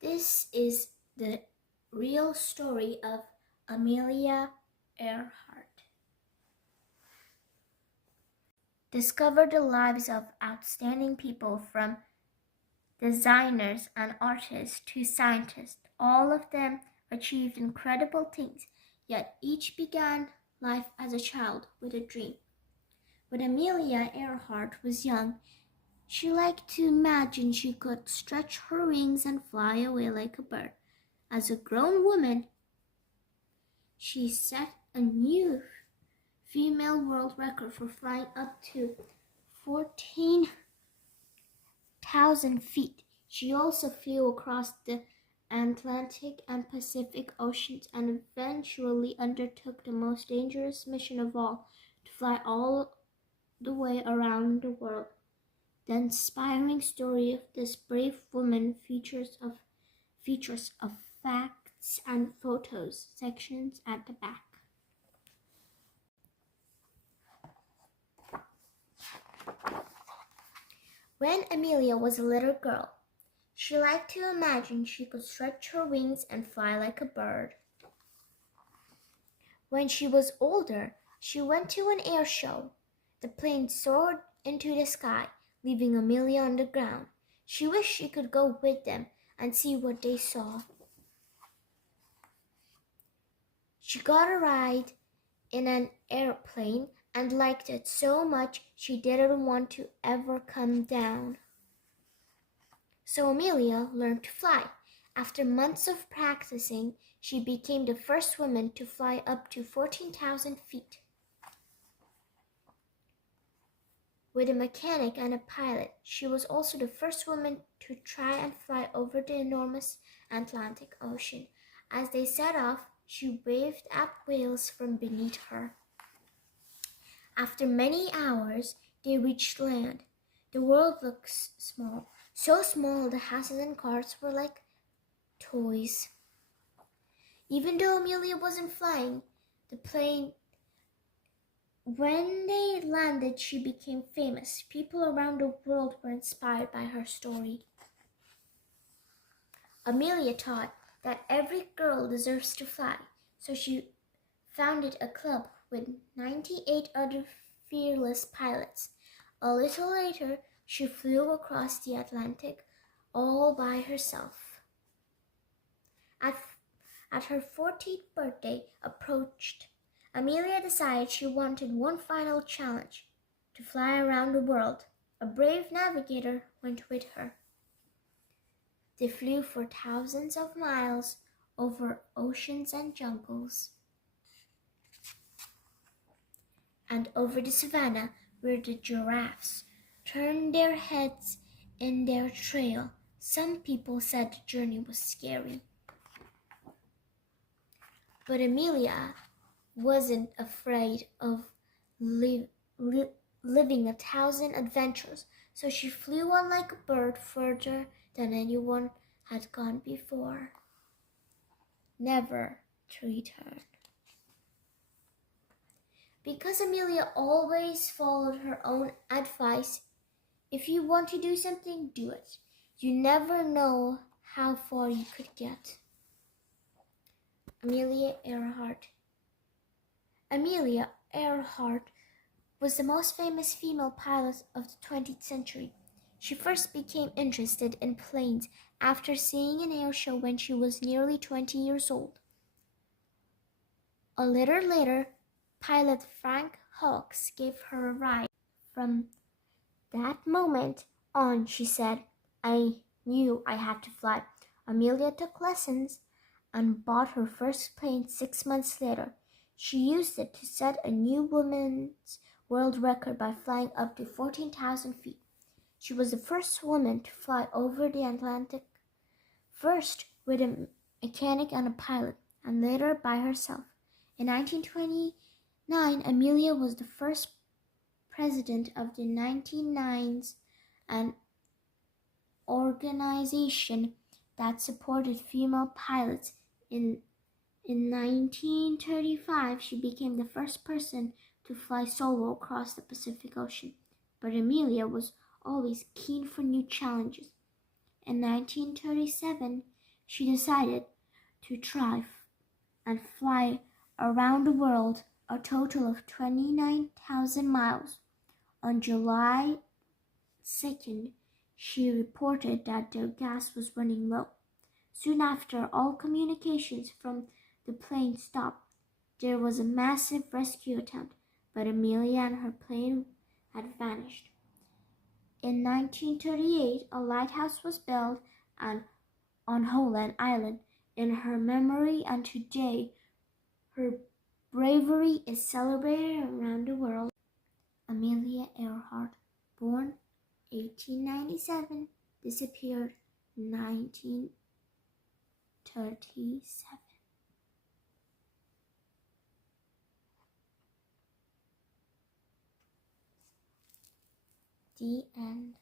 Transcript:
This is the real story of Amelia Earhart. Discover the lives of outstanding people, from designers and artists to scientists. All of them achieved incredible things, yet each began life as a child with a dream. When Amelia Earhart was young, she liked to imagine she could stretch her wings and fly away like a bird. As a grown woman, she set a new female world record for flying up to 14,000 feet. She also flew across the Atlantic and Pacific Oceans and eventually undertook the most dangerous mission of all, to fly all the way around the world. The inspiring story of this brave woman features of facts and photos sections at the back. When Amelia was a little girl, she liked to imagine she could stretch her wings and fly like a bird. When she was older, she went to an air show. The plane soared into the sky, leaving Amelia on the ground. She wished she could go with them and see what they saw. She got a ride in an airplane and liked it so much she didn't want to ever come down. So Amelia learned to fly. After months of practicing, she became the first woman to fly up to 14,000 feet. With a mechanic and a pilot, she was also the first woman to try and fly over the enormous Atlantic Ocean. As they set off, she waved at whales from beneath her. After many hours, they reached land. The world looked small, so small the houses and cars were like toys. Even though Amelia wasn't flying the plane, when they landed, she became famous. People around the world were inspired by her story. Amelia taught that every girl deserves to fly, so she founded a club with 98 other fearless pilots. A little later, she flew across the Atlantic all by herself. At her 14th birthday approached, Amelia decided she wanted one final challenge: to fly around the world. A brave navigator went with her. They flew for thousands of miles over oceans and jungles, and over the savannah where the giraffes turned their heads in their trail. Some people said the journey was scary, but Amelia wasn't afraid of living 1,000 adventures, so she flew on like a bird further than anyone had gone before, never to return. Because Amelia always followed her own advice, if you want to do something, do it. You never know how far you could get. Amelia Earhart. Amelia Earhart was the most famous female pilot of the 20th century. She first became interested in planes after seeing an air show when she was nearly 20 years old. A little later, pilot Frank Hawks gave her a ride. From that moment on, she said, I knew I had to fly. Amelia took lessons and bought her first plane 6 months later. She used it to set a new women's world record by flying up to 14,000 feet. She was the first woman to fly over the Atlantic, first with a mechanic and a pilot, and later by herself. In 1929, Amelia was the first president of the 1990s, an organization that supported female pilots. In 1935, she became the first person to fly solo across the Pacific Ocean. But Amelia was always keen for new challenges. In 1937, she decided to try and fly around the world a total of 29,000 miles. On July 2nd, she reported that their gas was running low. Soon after, all communications from the plane stopped. There was a massive rescue attempt, but Amelia and her plane had vanished. In 1938, a lighthouse was built on Holland Island in her memory, and today her bravery is celebrated around the world. Amelia Earhart, born 1897, disappeared 1937. The end.